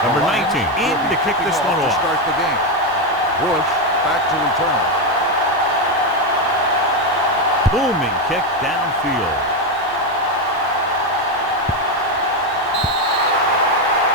Number 19 in to kick this one off. Start the game. Bush back to return. Booming kick downfield.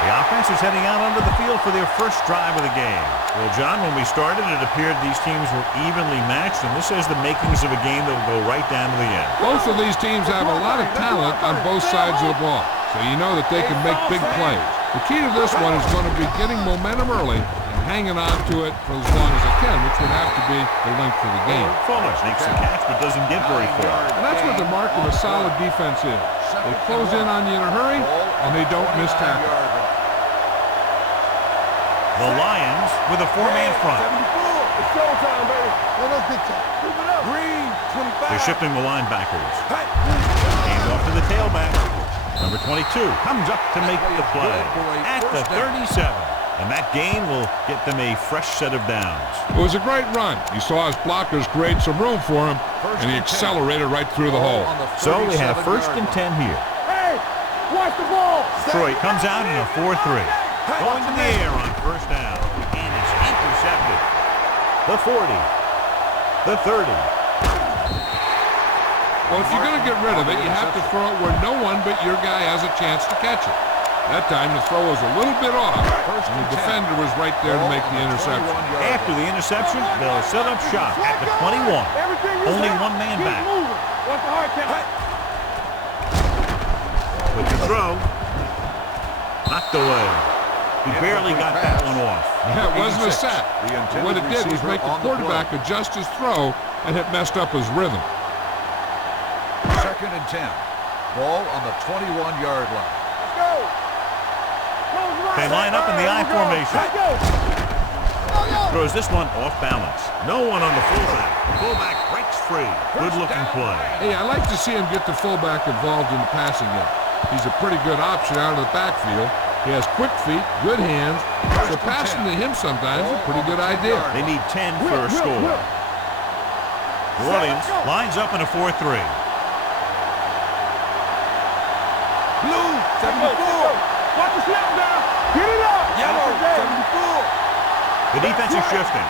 The offense is heading out onto the field for their first drive of the game. Well, John, when we started, it appeared these teams were evenly matched, and this has the makings of a game that will go right down to the end. Both of these teams have a lot of talent on both sides of the ball, so you know that they can make big plays. The key to this one is going to be getting momentum early and hanging on to it for as long as it can, which would have to be the length of the game. Fuller makes the catch but doesn't get very far. And that's what the mark of a solid defense is. They close in on you in a hurry, and they don't miss tackle. The Lions with a four-man front. It's showtime, baby. They're shifting the linebackers. Hands off to the tailback. Number 22 comes up to make the play at the 37. And that gain will get them a fresh set of downs. It was a great run. He saw his blockers create some room for him, and he accelerated right through the hole. So they have 1st and 10 here. Hey, watch the ball. Detroit comes out in a 4-3. Going to the air on 1st down. And it's intercepted. The 40. The 30. Well, if you're going to get rid of it, you have to throw it where no one but your guy has a chance to catch it. That time the throw was a little bit off, and the defender was right there to make the interception. After the interception, they'll set up shop at the 21. Only one man back. With the throw, knocked away. He barely got that one off. Yeah, it wasn't a sack. What it did was make the quarterback adjust his throw, and it messed up his rhythm. 2nd and 10. Ball on the 21-yard line. They line up in the I formation. Throws this one off balance. No one on the fullback. Fullback breaks free. Good-looking play. Hey, I like to see him get the fullback involved in the passing game. He's a pretty good option out of the backfield. He has quick feet, good hands, so passing to him sometimes is a pretty good idea. They need 10 for a score. New Orleans lines up in a 4-3. Blue, 74. Watch the snap down. Get it up. Yellow, 74. The defense is shifting.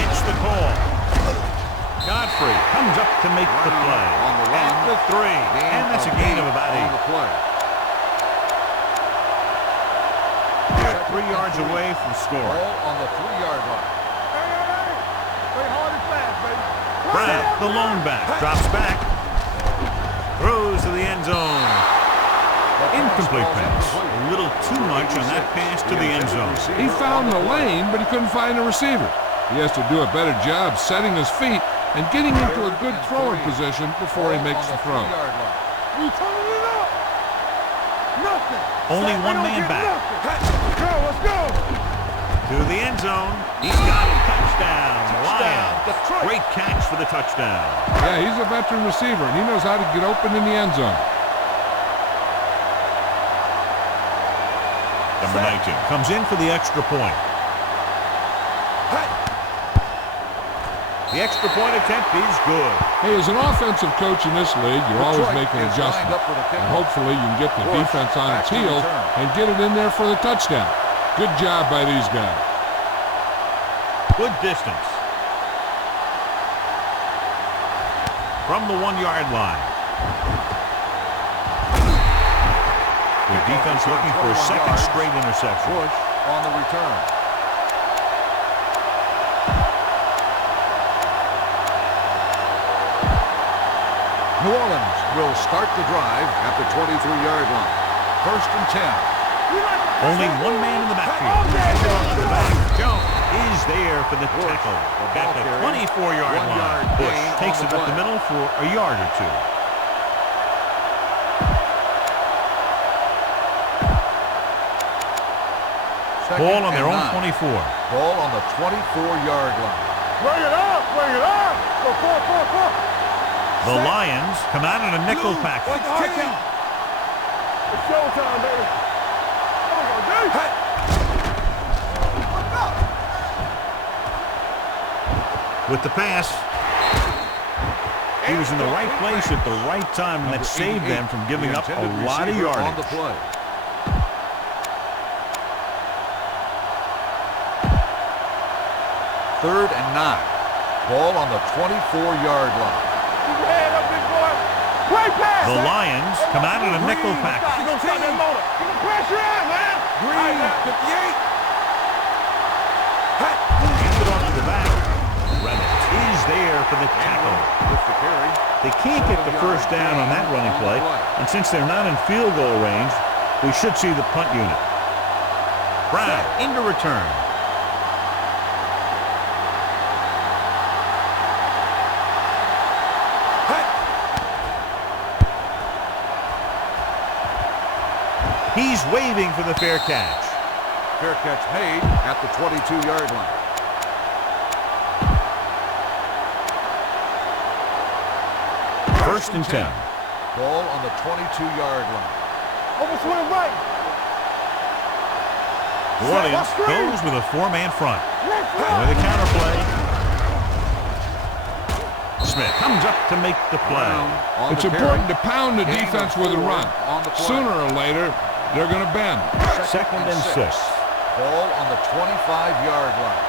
Gets the call. Godfrey comes up to make the play. At the 3. And that's a gain of about 8. They're 3 yards away from scoring. Ball on the 3-yard line. Brown, the lone back, drops back. Throws to the end zone. Incomplete pass. A little too much on that pass to the end zone. He found the lane, but he couldn't find a receiver. He has to do a better job setting his feet and getting into a good throwing position before he makes the throw. Only one man back. Let's go. To the end zone. He's got a touchdown. Lions. Great catch for the touchdown. Yeah, he's a veteran receiver, and he knows how to get open in the end zone. Number 19 comes in for the extra point. The extra point attempt is good. Hey, as an offensive coach in this league, you're always making adjustments. And hopefully you can get the defense on its heels and get it in there for the touchdown. Good job by these guys. Good distance. From the 1-yard line. The defense looking for a second straight interception. Bush on the return. New Orleans will start the drive at the 23-yard line. 1st and 10. Only one man in the backfield. Jones is there for the tackle at the 24-yard line. Bush takes it up the middle for a yard or 2. Ball on their own 24. Ball on the 24-yard line. Bring it up. Go 4. The Lions come out in a nickel package. It's showtime, baby. With the pass, he was in the right place at the right time, and that saved them from giving up a lot of yardage. 3rd and 9. Ball on the 24-yard line. Keep your head up, big boy. Play pass. The Lions come out in a nickel package. You gonna stop that motor. Get the pressure in, man. Green, 58. Hands it off to the back. Reynolds is there for the tackle. With the carry. They can't get the first down on that running play, and since they're not in field goal range, we should see the punt unit. Brown into return. He's waving for the fair catch. Fair catch made at the 22-yard line. First and 10. Ball on the 22-yard line. Over swing right. New Orleans goes with a 4-man front. And with a counter play, Smith comes up to make the play. It's important to pound the defense with a run. Sooner or later, they're going to bend. Second and 6. Ball on the 25-yard line.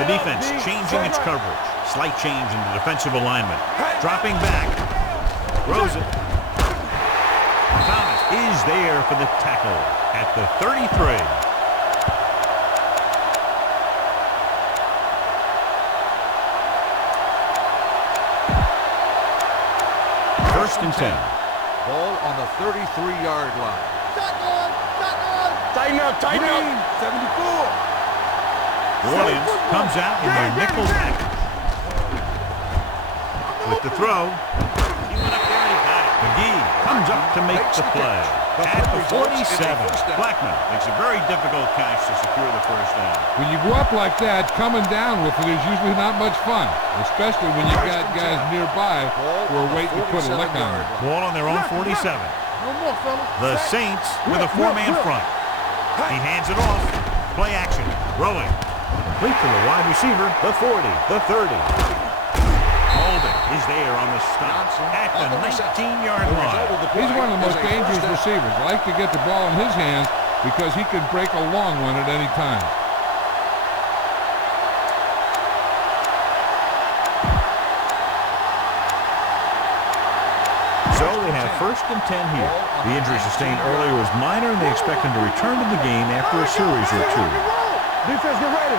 The defense changing its coverage. Slight change in the defensive alignment. Dropping back. Throws it. Thomas is there for the tackle at the 33. First and 10. Ball on the 33-yard line. Tighten up, tighten up. 74. Orleans comes out in their nickel package. With the throw, he went up there and he got it. McGee comes up to make the play. At the 47, Blackman makes a very difficult catch to secure the first down. When you go up like that, coming down with it is usually not much fun, especially when you've got guys nearby who are waiting to put a lick on them. Ball on their own 47. No more, fellas. The Saints with a 4-man front. He hands it off. Play action. Throwing. Complete to the wide receiver. The 40. The 30. Holden is there on the stop at the 19-yard line. He's one of the most dangerous receivers. I like to get the ball in his hands because he can break a long one at any time. So they have first and 10 here. The injury sustained earlier was minor, and they expect him to return to the game after a series or two. Defense, get ready.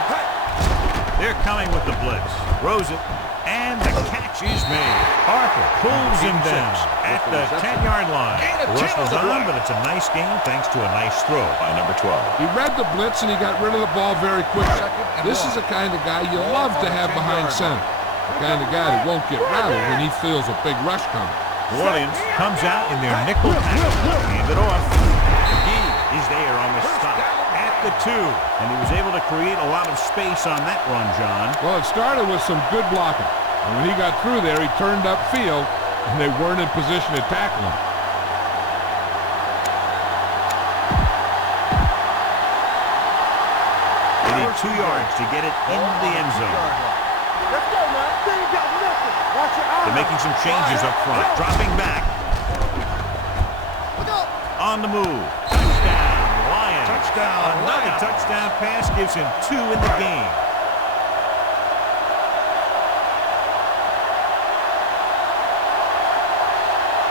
They're coming with the blitz. Throws it, and the catch is made. Harper pulls him down at the 10-yard line. The rush was on, but it's a nice game thanks to a nice throw by number 12. He read the blitz, and he got rid of the ball very quickly. This is the kind of guy you love to have behind center. The kind of guy that won't get rattled when he feels a big rush coming. New Orleans comes out in their nickel package. Hand it off. He is there on the stop at the 2. And he was able to create a lot of space on that run, John. Well, it started with some good blocking. And when he got through there, he turned upfield, and they weren't in position to tackle him. They need 2 yards to get it into the end zone. Let's go, man. They ain't got nothing. Watch your eyes. They're making some changes up front. Dropping back. On the move. Touchdown, Lions. Touchdown. Another touchdown pass gives him 2 in the game.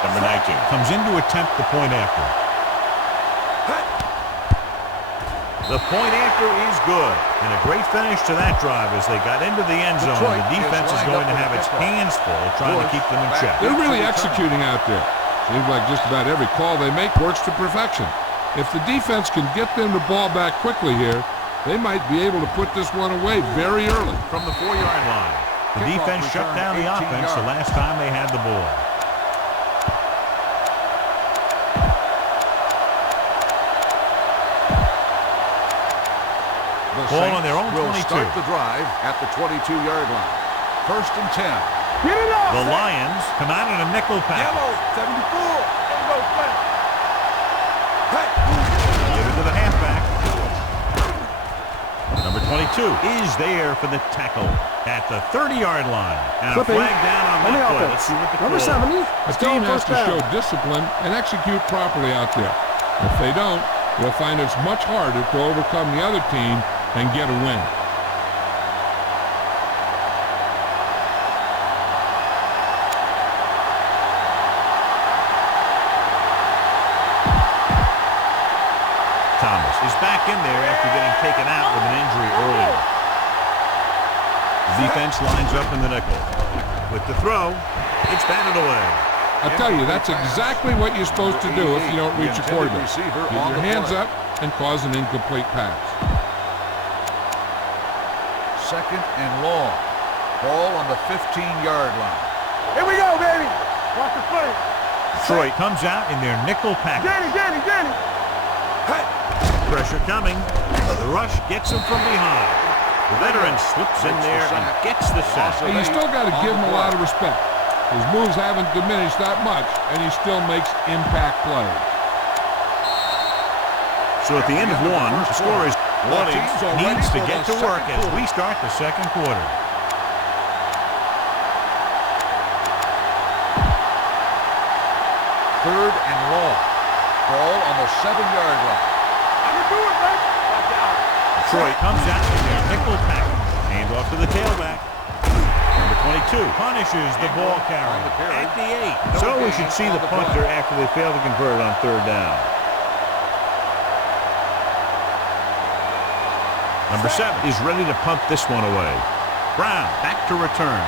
Number 19 comes in to attempt the point after. The point after is good. And a great finish to that drive as they got into the end zone. The defense is going to have its hands full trying to keep them in check. They're really executing out there. Seems like just about every call they make works to perfection. If the defense can get them the ball back quickly here, they might be able to put this one away very early. From the 4-yard line, the defense shut down the offense the last time they had the ball. Ball on their own 22. Start the drive at the 22-yard line. First and 10. Get it up. The Lions come out in a nickel package. Yellow, 74. Ain't no play. Give it to the halfback. Number 22 is there for the tackle at the 30-yard line. And a flag down on that play. Let's see what the Number 70. A team has to show discipline and execute properly out there. If they don't, they'll find it's much harder to overcome the other team and get a win. Thomas is back in there after getting taken out with an injury earlier. The defense lines up in the nickel. With the throw, it's batted away. I tell you, that's exactly what you're supposed to do if you don't reach your quarterback. Get your hands up and cause an incomplete pass. Second and long. Ball on the 15-yard line. Here we go, baby. Watch the play. Detroit comes out in their nickel package. Danny. Hey. Pressure coming. The rush gets him from behind. The veteran slips in there and gets the sack. Hey, you still got to give him a lot of respect. His moves haven't diminished that much, and he still makes impact plays. So at the end of one, the score is needs to get to work as we start the second quarter. Third and long. Ball on the 7-yard line. I can do it, man. Watch out. Detroit comes out in their nickel package. Hand off to the tailback. Number 22 punishes the ball carrier at the 8. So we should see the punter after they fail to convert on third down. Number 7 is ready to punt this one away. Brown back to return.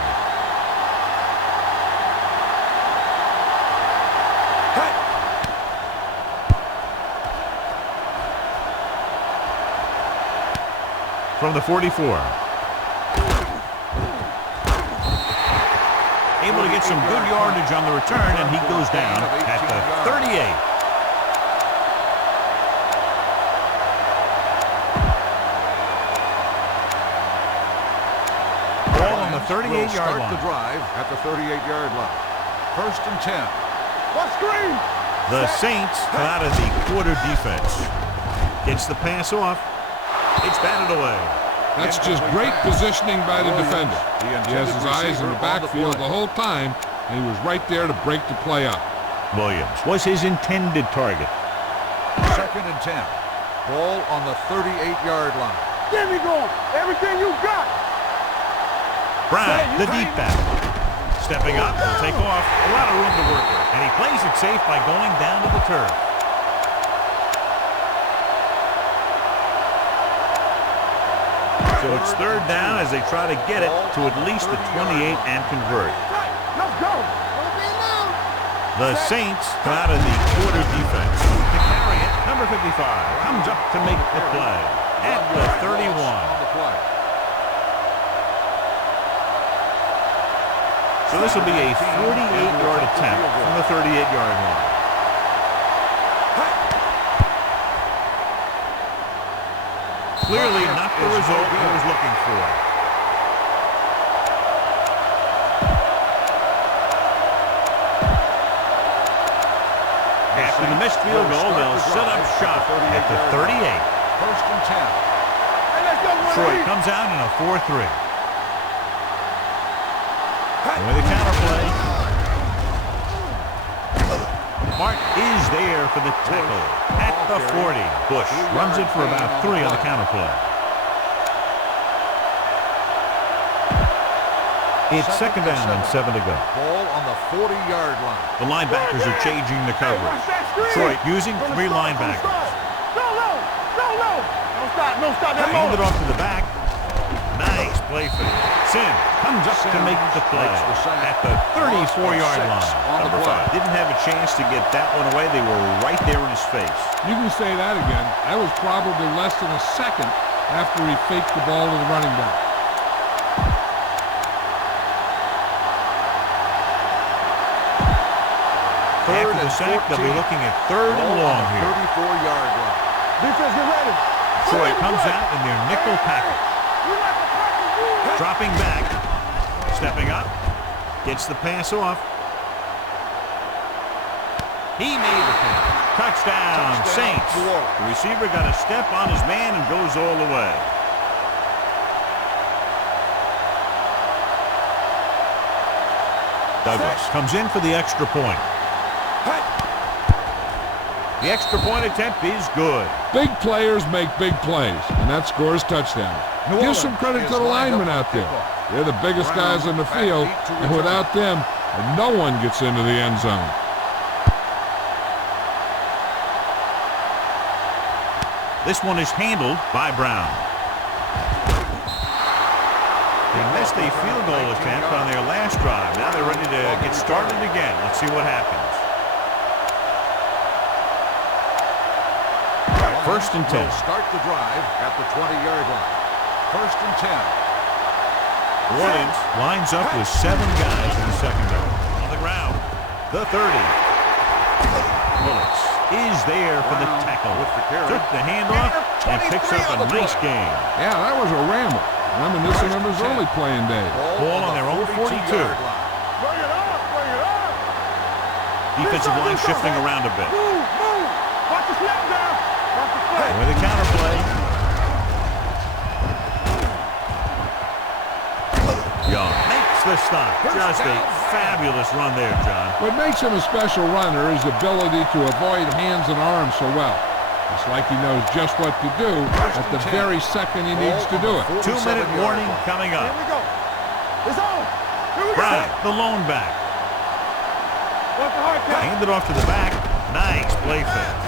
From the 44. Able to get some good yardage on the return, and he goes down at the 38. Ball on the 38-yard line. The drive at the 38-yard line. First and 10. What screen? The Saints come out of the quarter defense. Gets the pass off. It's batted away. That's just great positioning by the defender. He has his eyes in the backfield the whole time, and he was right there to break the play up. Williams was his intended target. Second and 10. Ball on the 38-yard line. Give me go. Everything you got. Brown, the deep back. Stepping up, will take off. A lot of room to work with. And he plays it safe by going down to the turf. So it's third down as they try to get it to at least the 28 and convert. Let's go. The Saints come out of the quarter defense. To carry it, number 55 comes up to make the play at the 31. So this will be a 48-yard attempt from the 38-yard line. Clearly not the result he was looking for. After the missed field goal, they'll set up shop at the 38. First and 10. Detroit comes out in a 4-3. And with a counterplay, Martin is there for the tackle at the 40. Bush runs it for about 3 on the counterplay. It's second down and 7 to go. Ball on the 40-yard line. The linebackers are changing the coverage. Detroit using 3 linebackers. No stop. Hand it off to the back. Nice play fake. Sin comes up to make the play at the 34-yard line. Number 5 didn't have a chance to get that one away. They were right there in his face. You can say that again. That was probably less than a second after he faked the ball to the running back. After the sack, they'll be looking at third and long here. 34-yard line. Defense, get ready. Detroit comes out in their nickel package. Dropping back. Stepping up. Gets the pass off. He made the catch. Touchdown, Saints. The receiver got a step on his man and goes all the way. Douglas comes in for the extra point. The extra point attempt is good. Big players make big plays, and that scores touchdowns. Give some credit to the linemen out there. They're the biggest guys on the field, and without them, no one gets into the end zone. This one is handled by Brown. They missed a field goal attempt on their last drive. Now they're ready to get started again. Let's see what happens. First and 10. Will start the drive at the 20-yard line. First and 10. Orleans lines up with 7 guys in the secondary. On the ground, the 30. Bullets is there for the tackle. Took the handoff and picks up a nice gain. Yeah, that was a ramble. Reminiscent of his early playing days. Ball on their own 42. Bring it up, bring it up. Defensive line shifting around a bit. Move, move. Watch the snap down. Watch the play. With a counterplay. Young makes the stop. Just a fabulous run there, John. What makes him a special runner is the ability to avoid hands and arms so well. It's like he knows just what to do at the very second he needs to do it. 2-minute warning coming up. Here we go. It's on. Here we Brown, go. the lone back. What's the hard count? Hand it off to the back. Nice play fake.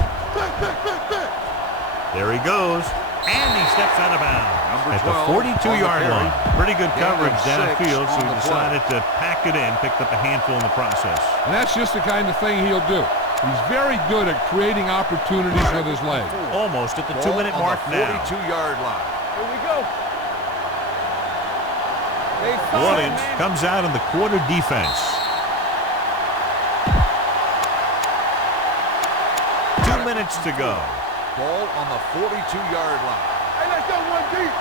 There he goes. And he steps out of bounds at the 42-yard line. Pretty good coverage downfield, so he decided to pack it in, picked up a handful in the process. And that's just the kind of thing he'll do. He's very good at creating opportunities with his leg. Almost at the 2-minute mark now. 42-yard line. Here we go. Orleans comes out in the quarter defense. 2 minutes to go. Ball on the 42-yard line. Hey, let's go one deep.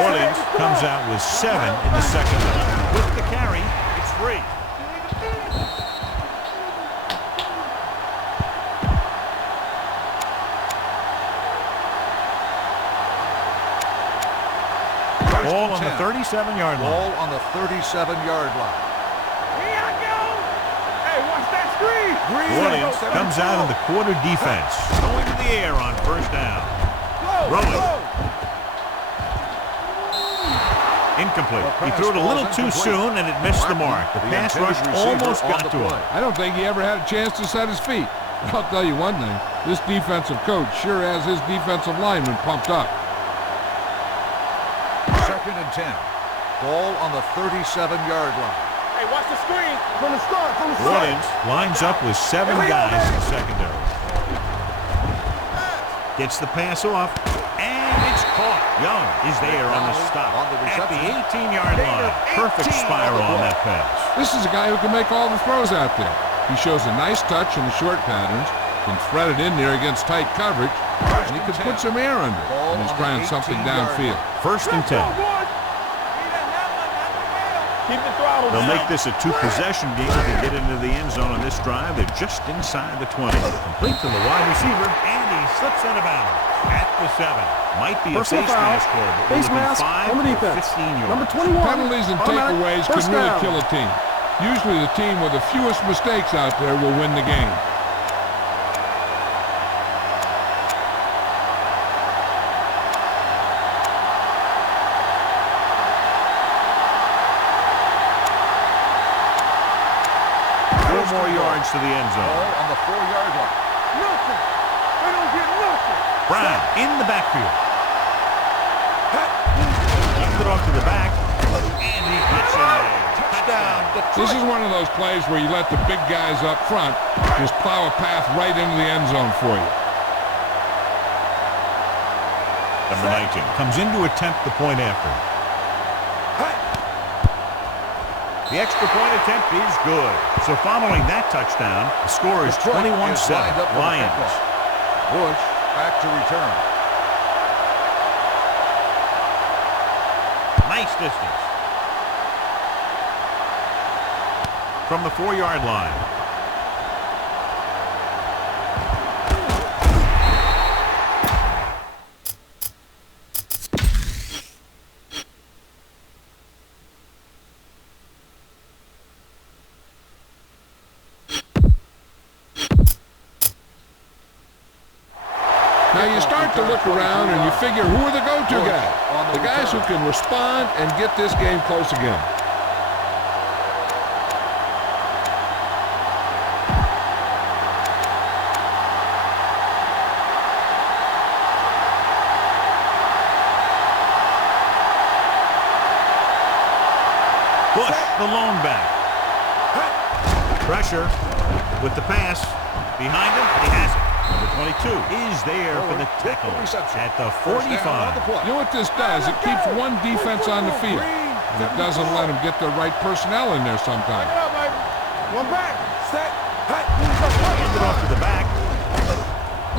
Orleans comes out with 7 in the secondary. With the carry, it's free. Ball on the 37-yard line. Ball on the 37-yard line. Here I go. Hey, watch that screen. Orleans comes out in the quarter defense. Going to the air on first down. Rolling. Incomplete. He threw it a little too soon and it missed the mark. The pass rush almost got to him. I don't think he ever had a chance to set his feet. I'll tell you one thing. This defensive coach sure has his defensive linemen pumped up. Second and 10. Ball on the 37-yard line. Hey, watch the screen. From the start, from the start. Orleans lines up with 7 guys in the secondary. Gets the pass off, and it's caught. Young is there on the stop at the 18-yard line. Perfect spiral on that pass. This is a guy who can make all the throws out there. He shows a nice touch in the short patterns, can thread it in there against tight coverage, and he can put some air under it when he's trying something downfield. First and 10. Keep the throttle They'll down. make this a 2-possession game if they get into the end zone on this drive. They're just inside the 20. Complete to the wide receiver, and he slips out of bounds at the 7. Might be a face mask score, but will it be 5 or 15 yards? Number 21. Penalties and takeaways can really kill a team. Usually the team with the fewest mistakes out there will win the game. More yards to the end zone. Ball on the 4-yard line. Nothing. They don't get nothing. Brown in the backfield. Gives it off to the back, and he gets in there. Touchdown. This is one of those plays where you let the big guys up front just plow a path right into the end zone for you. Number 19 comes in to attempt the point after. The extra point attempt is good. So following that touchdown, the score is 21-7. Lions. Bush back to return. Nice distance. From the 4-yard line. Now you start to look around and you figure, who are the go-to guys? The guys who can respond and get this game close again. Pressure with the pass. Behind him, and he has it. Number 22 is there for the tackle at the 45. You know what this does? It keeps one defense on the field, and it doesn't let them get the right personnel in there sometimes. One back. Set. Hand it off to the back.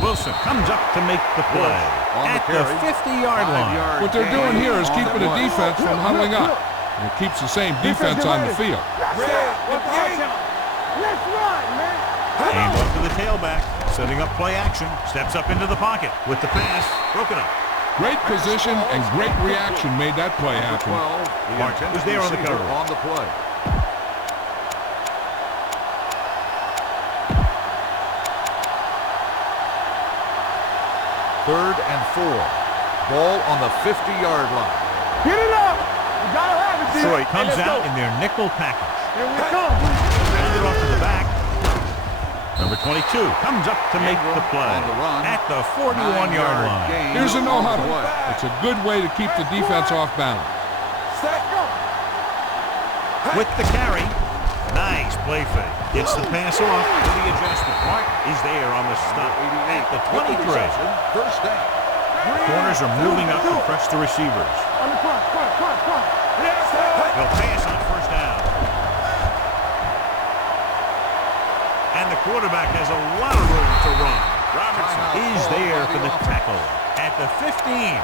Wilson comes up to make the play at the 50-yard line. What they're doing here is keeping the defense from huddling up, and it keeps the same defense on the field. Let's run, man. Hand off to the tailback, setting up play action. Steps up into the pocket with the pass. Broken up. Great position and great reaction made that play happen. Martin was there on the cover. On the play. Third and 4. Ball on the 50-yard line. Get it up. You gotta have it, dude. Detroit comes out in their nickel package. Here we come. Hand it off to the back. Number 22 comes up to make the play on the run. at the 41-yard line. Here's a no-huddle. It's a good way to keep the defense off balance. Set. Go. With the carry. Nice play fake. Gets the pass off to the adjustment. Martin is there on the stop at the 23. First down. Corners are moving up to press the receivers. On the front. They'll pass on first down. And the quarterback has a lot of room to run. Robertson is there for the tackle at the 15.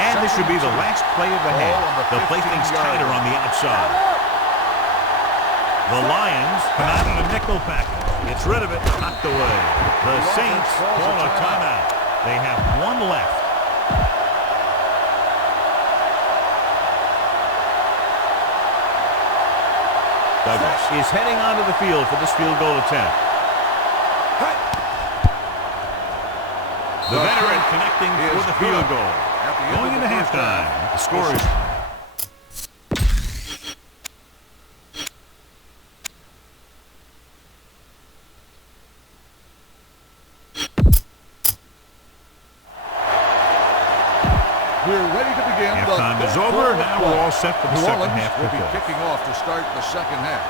And this should be the last play of the half. They'll play things tighter on the outside. The Lions come out in a nickel package. Gets rid of it, knocked away. The Saints call a timeout. They have one left. Douglas is heading onto the field for this field goal attempt. The veteran connecting for the field goal. Going into halftime, the score is... We're ready to begin. Halftime is over. Now we're all set for the second half. Will be kicking off to start the second half.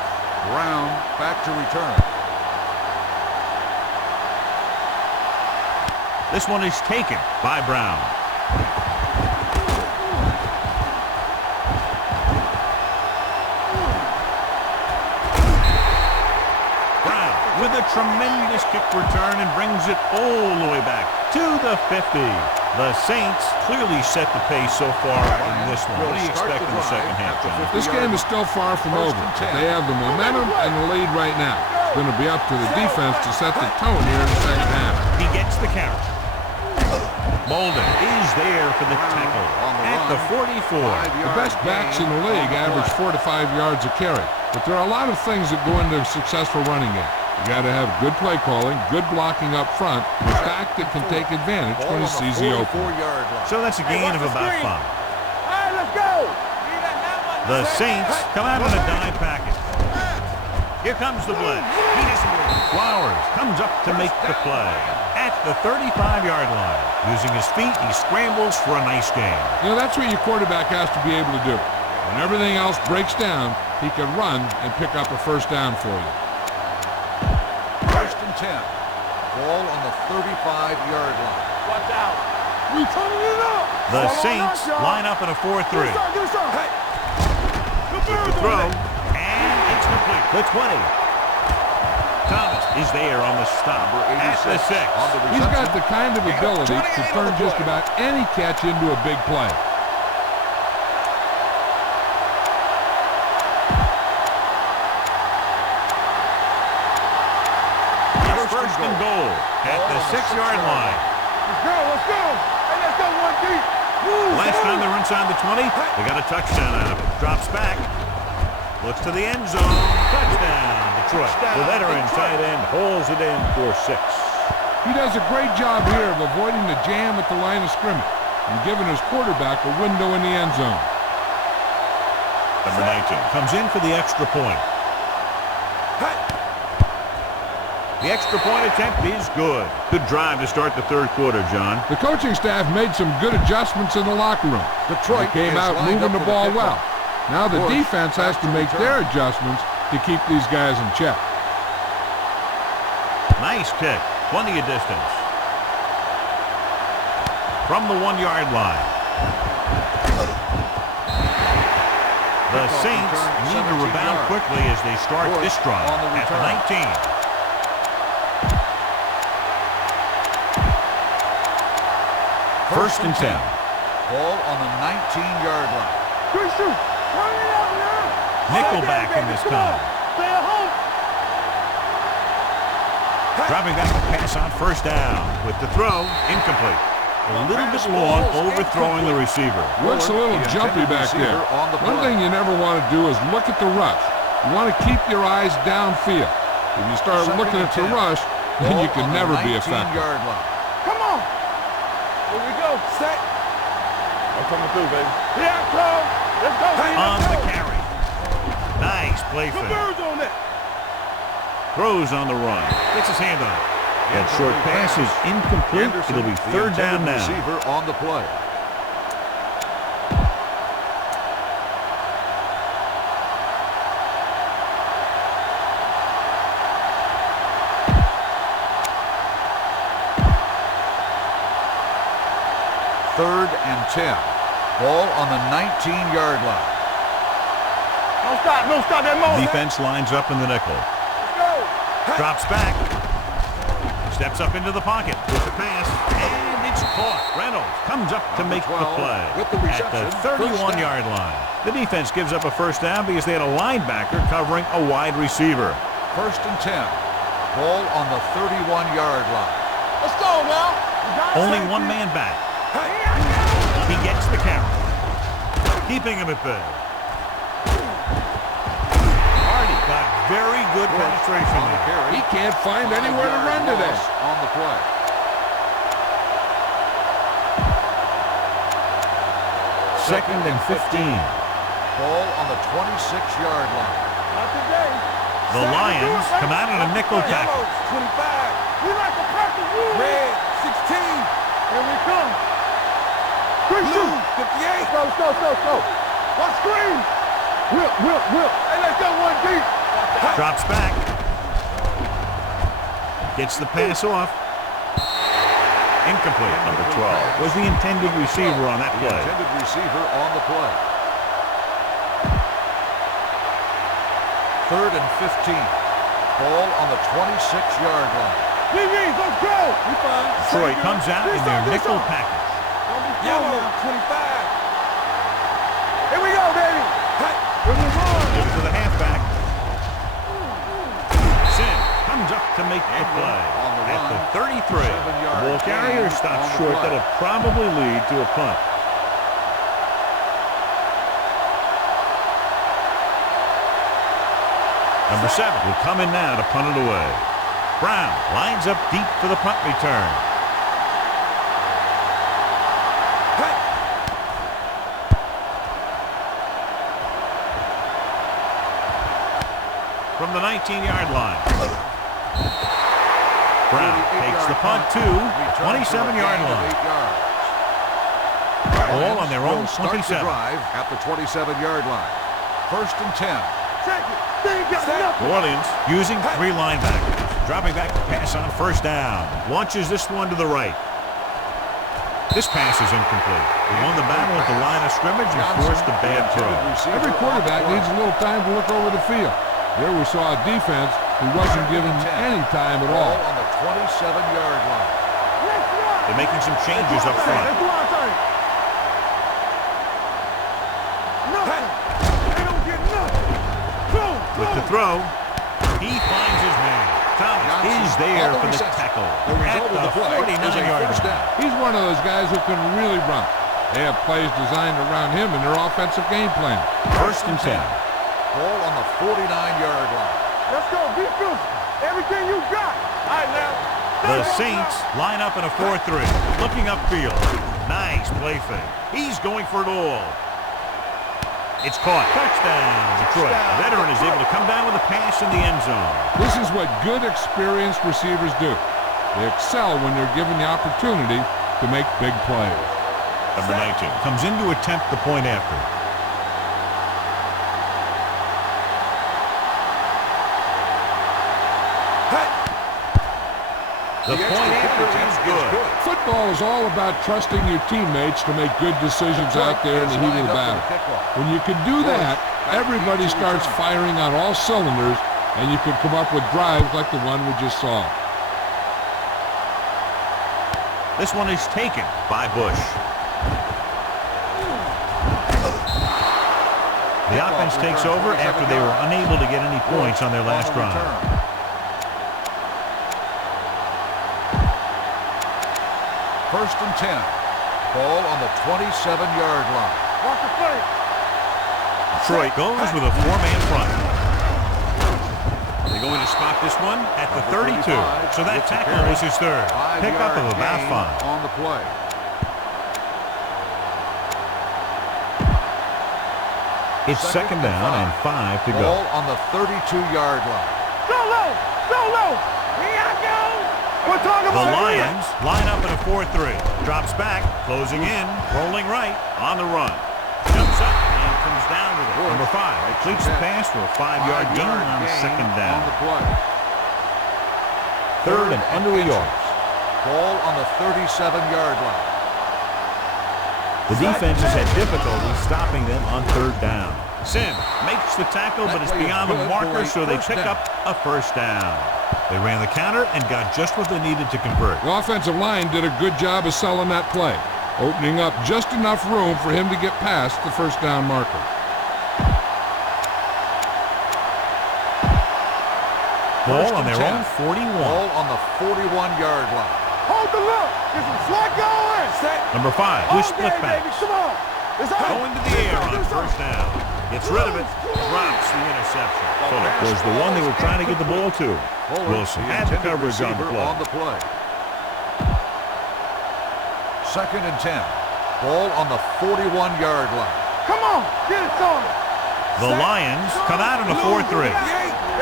Brown back to return. This one is taken by Brown. Brown with a tremendous kick return and brings it all the way back to the 50. The Saints clearly set the pace so far in this one. What do you expect in the second half, John? This game is still far from over. They have the momentum and the lead right now. It's going to be up to the defense to set the tone here in the second half. He gets the carry. Molden is there for the tackle at the 44. The best backs in the league average 4 to 5 yards a carry. But there are a lot of things that go into a successful running game. You got to have good play calling, good blocking up front, a stack that can take advantage when he sees the open. So that's a gain of about 5. All right, let's go. The Saints come out in a dime package. Here comes the blitz. He doesn't win. Flowers comes up to make the play at the 35-yard line. Using his feet, he scrambles for a nice gain. You know, that's what your quarterback has to be able to do. When everything else breaks down, he can run and pick up a first down for you. 10. Ball on the 35-yard line. Watch out. We turning it up. The Saints line up in a 4-3. The throw, and it's complete. The 20. Thomas is there on the stop at the 6. He's got the kind of ability to turn just about any catch into a big play. First and goal at the 6-yard line. Let's go. Hey, let's go, 1 deep. Last time they were inside the 20, they got a touchdown out of it. Drops back. Looks to the end zone. Touchdown, Detroit. The veteran tight end holds it in for 6. He does a great job here of avoiding the jam at the line of scrimmage and giving his quarterback a window in the end zone. Number 19 comes in for the extra point. The extra point attempt is good. Good drive to start the third quarter, John. The coaching staff made some good adjustments in the locker room. Detroit They came out moving the ball well. Now the defense has to make their adjustments to keep these guys in check. Nice kick. Plenty of distance. From the 1-yard line. The Saints need to rebound quickly as they start this drive at the 19. First and 10. Ball on the 19-yard line. Good shoot. Run it out now. Nickelback in this time. Stay at home. Dropping back the pass on first down. With the throw, incomplete. A little bit long, overthrowing the receiver. Looks a little jumpy back there. One thing you never want to do is look at the rush. You want to keep your eyes downfield. If you start looking at the rush, then you can never be effective. Come on. Here we go. Set. I'm coming through, baby. Here I come. Let's go. On the carry. Nice play Good fake. birds on that. Throws on the run. Gets his hand on it. That short pass is incomplete. It'll be third down now. Receiver on the play. Third and 10. Ball on the 19-yard line. Don't stop that motion. Defense lines up in the nickel. Let's go. Drops back. Steps up into the pocket with the pass, and it's caught. Reynolds comes up to make the play with the at the 31-yard line. The defense gives up a first down because they had a linebacker covering a wide receiver. First and 10. Ball on the 31-yard line. Let's go now. Only one man back. He gets the carry, keeping him at bay. Hardy got very good penetration there. He can't find anywhere to run today. On the play. Second and 15. Ball on the 26-yard line. Not today. The Lions come out in a nickel tackle. 25. We like the perfect rule. Red, 16. Here we come. Good shoot. 58. Let's go. One screen. Whip. Hey, let's go one deep. Drops back. Gets the pass off. Incomplete. Number 12 was the intended receiver on that play. Intended receiver on the play. Third and 15. Ball on the 26-yard line. Let's go. We fine. Detroit comes out in their nickel package. Yellow, 25. Here we go, baby. Here we run. Give it to the halfback. Sim comes up to make the play at the 33. The ball carrier stops short. That'll probably lead to a punt. Number 7 will come in now to punt it away. Brown lines up deep for the punt return. From the 19-yard line. Brown takes the punt to 27-yard line. All on their own 27. Drive at the 27-yard line. First and 10. New Orleans using 3 linebackers. Dropping back the pass on first down. Launches this one to the right. This pass is incomplete. He won the battle at the line of scrimmage and forced a bad throw. Every quarterback needs a little time to look over the field. There we saw a defense who wasn't given any time at all. On the 27-yard line. They're making some changes up front. With the throw, he finds his man. Thomas is there for the tackle at the 49-yard line. He's one of those guys who can really run. They have plays designed around him in their offensive game plan. First and 10. Ball on the 49-yard line. Let's go, defense. Everything you got. All right, now. The Saints line up in a 4-3. Looking upfield. Nice play fake. He's going for it all. It's caught. Touchdown, Detroit. The veteran is able to come down with a pass in the end zone. This is what good, experienced receivers do. They excel when they're given the opportunity to make big plays. Number 19 comes in to attempt the point after. The point after is good. Football is all about trusting your teammates to make good decisions out there in the heat of the battle. When you can do that, everybody starts firing on all cylinders, and you can come up with drives like the one we just saw. This one is taken by Bush. The offense takes over after they were unable to get any points on their last drive. First and 10. Ball on the 27-yard line. Watch the play. Detroit goes with a four-man front. They're going to spot this one at the 32. So that tackle was his third. Pickup of about 5. On the play. It's second down and 5 to go. Ball on the 32-yard line. Go low. Go low. Here I go. We're talking The about Lions line up in a 4-3. Drops back, closing in, rolling right, on the run. Jumps up and comes down with it. Number 5 completes the pass for a 5-yard gain on second down. On the play. Third and under a yard. Ball on the 37-yard line. The defense has had difficulty stopping them on third down. Sim makes the tackle, but it's beyond the marker, so they pick up a first down. They ran the counter and got just what they needed to convert. The offensive line did a good job of selling that play, opening up just enough room for him to get past the first down marker. Ball on their own 41. Ball on the 41-yard line. Hold the look. This is slot going. Set. Number 5, who split back. Come on. It's on. Going to the air on first down. Gets rid of it. Drops the interception. Fuller was the one they were trying to get the ball to. Wilson had the coverage on the play. Second and 10. Ball on the 41-yard line. Come on. Get it on. The Lions come out in a 4-3.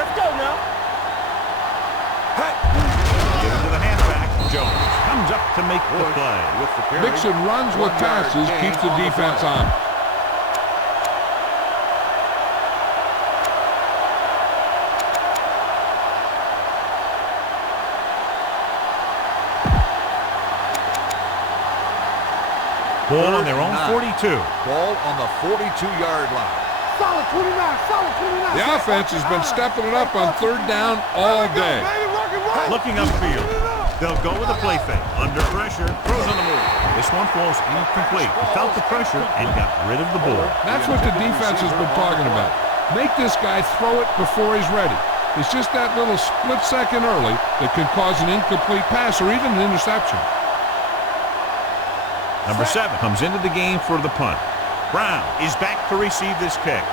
Let's go now. Give it to the halfback. Jones comes up to make the play. Mixon runs with passes, keeps the defense on. Ball on their own 42. Ball on the 42-yard line. Solid 29. Solid 29. The offense has been stepping it up on third down all day. Looking upfield. They'll go with a play fake. Under pressure, throws on the move. This one falls incomplete. He felt the pressure and got rid of the ball. That's what the defense has been talking about. Make this guy throw it before he's ready. It's just that little split second early that can cause an incomplete pass or even an interception. Number 7 comes into the game for the punt. Brown is back to receive this kick.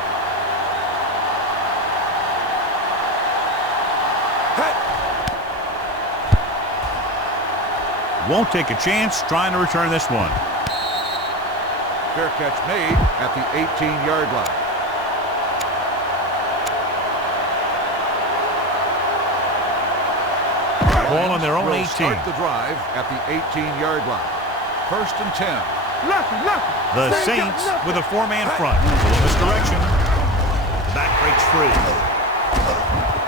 Won't take a chance trying to return this one. Fair catch made at the 18-yard line. Ball on their own 18. Start the drive at the 18-yard line. First and 10. The Saints with a four-man front. A little misdirection. The back breaks free.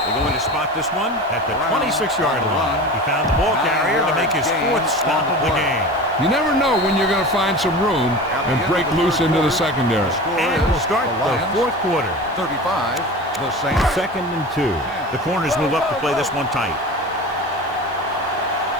They're going to spot this one at the 26-yard line. He found the ball carrier to make his 4th stop of the game. You never know when you're going to find some room and break loose into the secondary. And we'll start the 4th quarter. 35, the Saints. Second and 2. The corners move up to play this one tight.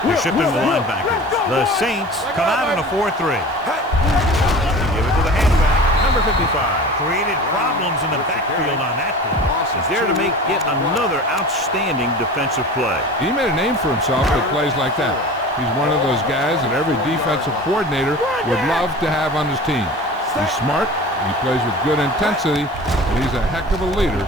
They're shifting the linebackers. The Saints come out in a 4-3. They give it to the halfback, number 55. Created problems in the backfield on that play. Is there to make yet another outstanding defensive play. He made a name for himself with plays like that. He's one of those guys that every defensive coordinator would love to have on his team. He's smart, he plays with good intensity, and he's a heck of a leader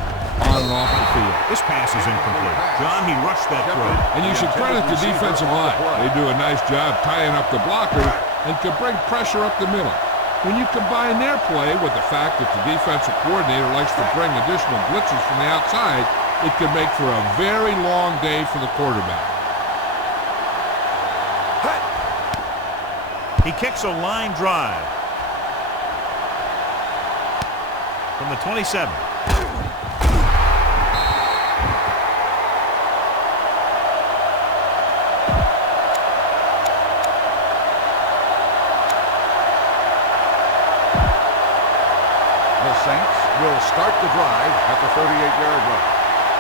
on and off the field. This pass is incomplete. John, he rushed that throw. And you should credit the defensive line. They do a nice job tying up the blocker and can bring pressure up the middle. When you combine their play with the fact that the defensive coordinator likes to bring additional blitzes from the outside, it can make for a very long day for the quarterback. He kicks a line drive from the 27. The Saints will start the drive at the 38-yard line.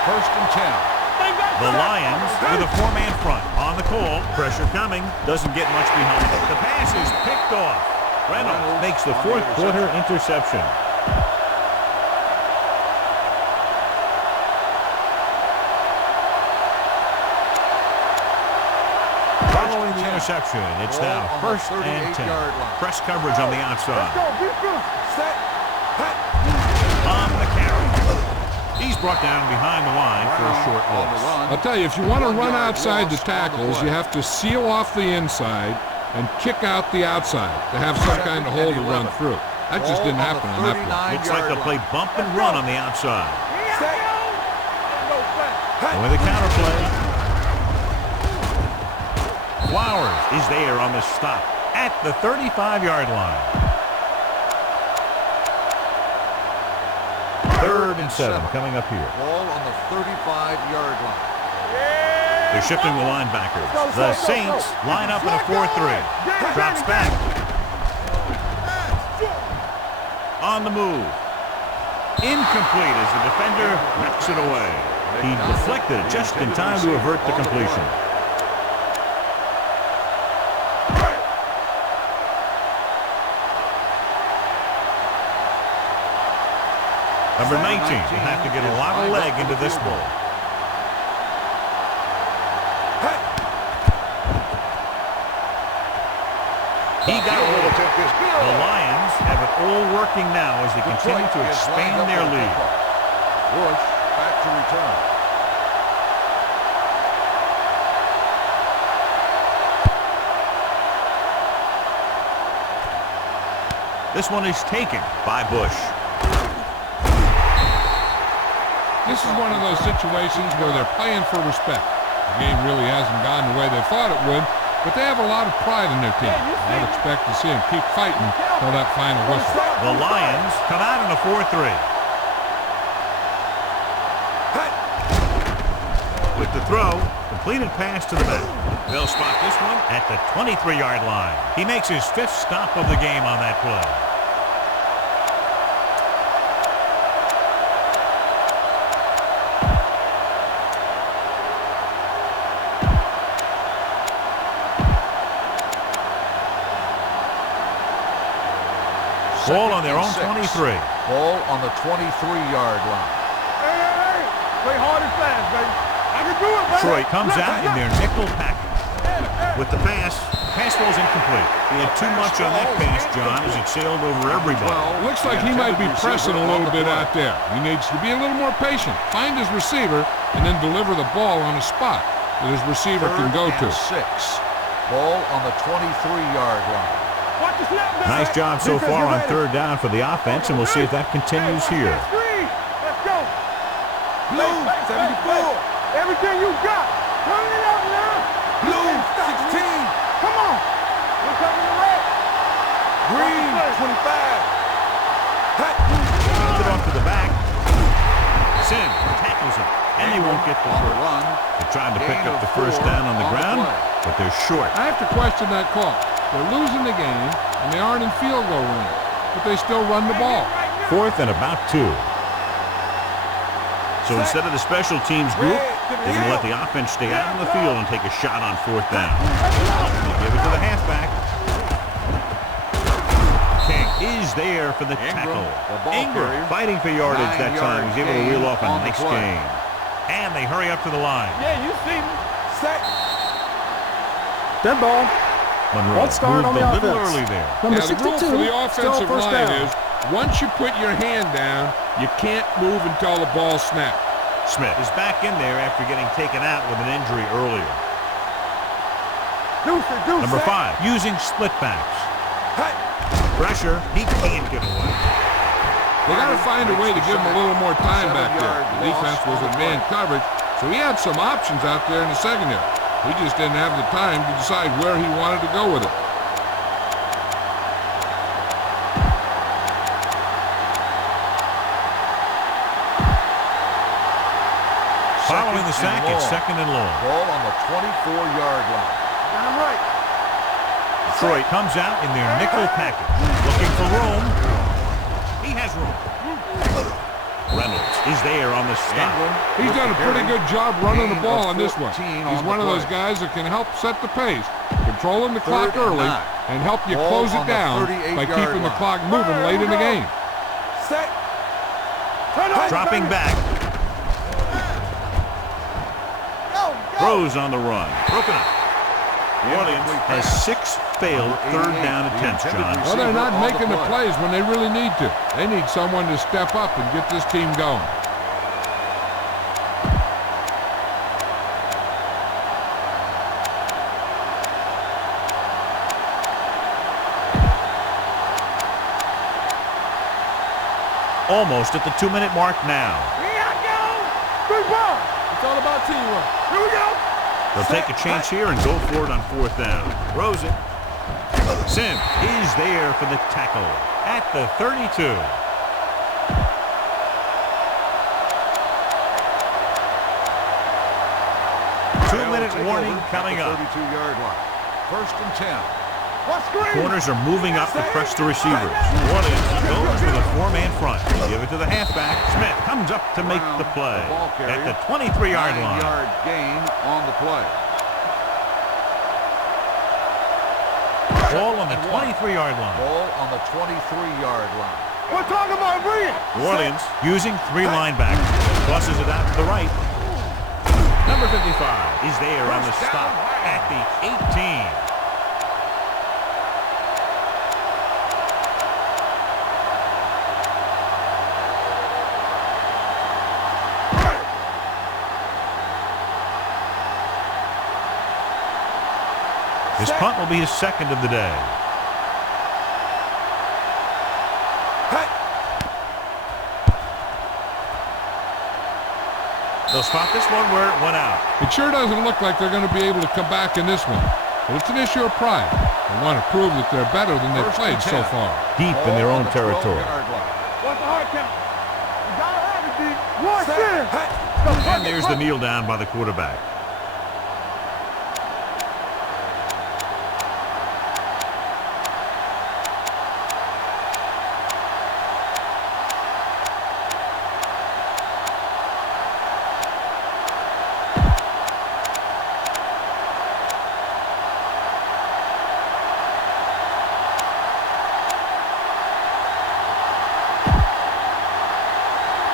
First and 10. The Lions with a four-man front on the call. Pressure coming. Doesn't get much behind it. The pass is picked off. Reynolds makes the fourth quarter interception. Following the interception, it's now first and 10. Press coverage on the outside. On the carry. He's brought down behind the line for a short loss. I'll tell you, if you want to run outside the tackles, you have to seal off the inside and kick out the outside to have some kind of hole to run through. That just didn't happen on that play. Looks like they'll play bump and run on the outside. And with a counter play, Flowers is there on the stop at the 35-yard line. 3rd and 7 coming up here. Ball on the 35-yard line. They're shifting the linebackers. The Saints line up in a 4-3. Drops back. On the move. Incomplete as the defender knocks it away. He deflected it just in time to avert the completion. Number 19 will have to get a lot of leg into this ball. He got rid of it. The Lions have it all working now as they continue to expand their lead. Bush back to return. This one is taken by Bush. This is one of those situations where they're playing for respect. The game really hasn't gone the way they thought it would, but they have a lot of pride in their team. I'd expect to see them keep fighting until that final whistle. The Lions come out in a 4-3. With the throw, completed pass to the back. They'll spot this one at the 23-yard line. He makes his 5th stop of the game on that play. Ball on their own 23. Ball on the 23-yard line. Hey, play hard and fast, baby. I can do it, baby. Detroit comes out in their nickel package. With the pass falls incomplete. He had too much on that pass, John, as it sailed over everybody. Looks like he might be pressing a little bit out there. He needs to be a little more patient, find his receiver, and then deliver the ball on a spot that his receiver can go to. 6. Ball on the 23-yard line. Nice job so far on 3rd down for the offense, and we'll see if that continues here. Let's go. Blue, 74. Everything you got. Turn it up now. Blue, 16. Come on. We're coming to red. Green, 25. Hands it off to the back. Sim tackles him, and they won't get the first. Run. They tried to pick up the first down on the ground, but they're short. I have to question that call. They're losing the game, and they aren't in field goal range, but they still run the ball. 4th and about 2. So instead of the special teams group, they're going to let the offense stay out on the field and take a shot on 4th down. They give it to the halfback. King is there for the tackle. Ingram fighting for yardage that time. He's able to reel off a nice gain. And they hurry up to the line. Yeah, you see me. Set. Dead ball. Monroe start on the moved a little offense. early there. Number the rule 62, for the offensive first line down. is once you put your hand down, you can't move until the ball snaps. Smith is back in there after getting taken out with an injury earlier. Number 5, using split backs. Pressure, he can't get away. They got to find a way to give him a little more time back there. The defense was in man coverage, so he had some options out there in the secondary. He just didn't have the time to decide where he wanted to go with it. Following the sack, it's second and long. Ball on the 24-yard line. I'm right. Detroit comes out in their nickel package, looking for room. He has room. Reynolds is there on the stop. He's done a pretty good job running the ball on this one. He's one of those guys that can help set the pace, controlling the clock early, and help you close it down by keeping the clock moving late in the game. Set. Dropping back. Throws on the run. Broken up. New Orleans has 6 failed third down attempts, John. Well, they're not making the plays when they really need to. They need someone to step up and get this team going. Almost at the 2-minute mark now. Here I go. Good ball. It's all about teamwork. Here we go. They'll take a chance here and go for it on 4th down. Throws it. Sim is there for the tackle at the 32. 2-minute warning coming up. 32-yard line. First and 10. Corners are moving up to press the receivers. Orleans goes with a 4-man front. They give it to the halfback. Smith comes up to make the play at the 23-yard line. 9-yard gain on the play. Ball on the 23-yard line. Ball on the 23-yard line. We're talking about bringing. New Orleans using 3 linebackers. Tosses it out to the right. Number 55 is there on the stop at the 18. His punt will be his second of the day. They'll spot this one where it went out. It sure doesn't look like they're going to be able to come back in this one. But it's an issue of pride. They want to prove that they're better than they've played so far. Deep in their own territory. What's the hard count? You gotta have it, D. And there's the kneel down by the quarterback.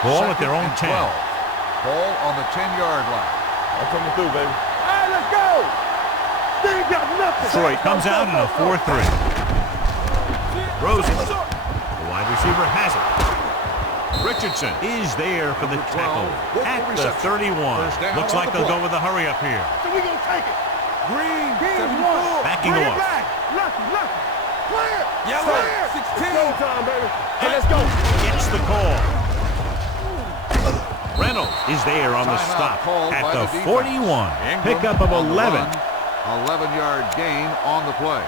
Ball at their own 10. Ball on the 10-yard line. I'm coming through, baby. All right, let's go. They ain't got nothing. Detroit comes out in a 4-3. Throws it. The wide receiver has it. Richardson is there for the tackle at the 31. Looks like they'll go with a hurry up here. So we gonna take it. Green 1. Backing Bring off. it back. Left. Clear. Yellow. Clear. 16. Go time, baby. Hey, let's go. Gets the call. Reynolds is there on the stop at the 41. Pickup of 11. 11-yard gain on the play.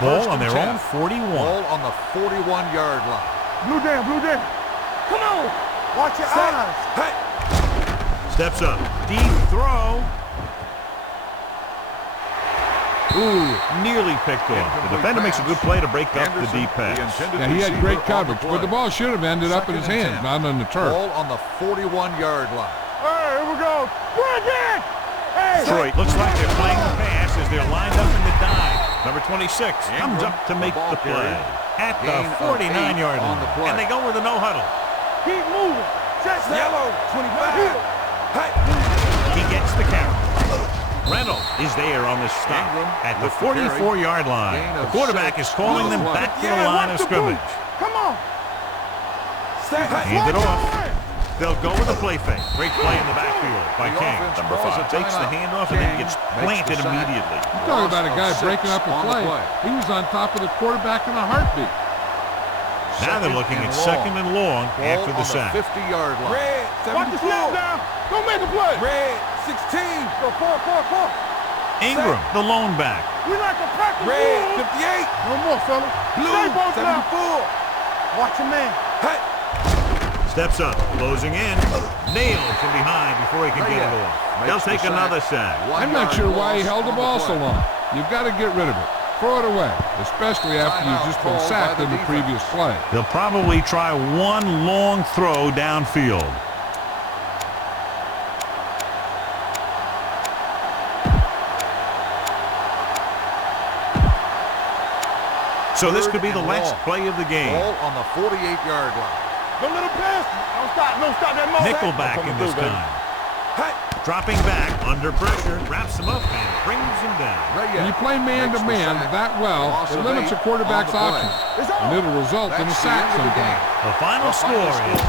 Ball on their own 41. Ball on the 41-yard line. Blue down. Come on. Watch your eyes. Hey. Steps up. Deep throw. Ooh, nearly picked off. The defender makes a good play to break up the deep pass. Yeah, he had great coverage, but the ball should have ended up in his hands, not on the turf. Ball on the 41-yard line. Hey, here we go. Bring it. Hey. Detroit looks like they're playing the pass as they're lined up in the dive. Number 26 comes up to make the play at the 49-yard line. And they go with a no-huddle. Keep moving. Set. Yellow. 25. Hey. He gets the carry. Reynolds is there on the stop at the 44-yard line. The quarterback is calling them back to the line of scrimmage. Come on. Hand it off. They'll go with a play fake. Great play in the backfield by King. Number 5 takes the handoff and then gets planted immediately. You're talking about a guy breaking up a play. He was on top of the quarterback in a heartbeat. Now they're looking at second and long after the sack. 50-yard line. Red, 74. Watch the snap now. Don't make a play. Red, 16. Go, 4. Ingram, the lone back. We like to practice. Red, 58. No more, fella. Blue, 74. Watch your man. Hey. Steps up, closing in. Nailed from behind before he can get it off. They'll take another sack. I'm not sure why he held the ball so long. You've got to get rid of it. Throw it away, especially after you've just been sacked in the previous play. They'll probably try one long throw downfield. So this could be the last play of the game. Ball on the 48-yard line. Don't let him pass. Don't stop that moment. Nickelback in this time. Hey. Dropping back under pressure, wraps him up and brings him down. When you play man-to-man that well, it limits a quarterback's options, and it'll result in a sack sometimes. The final score is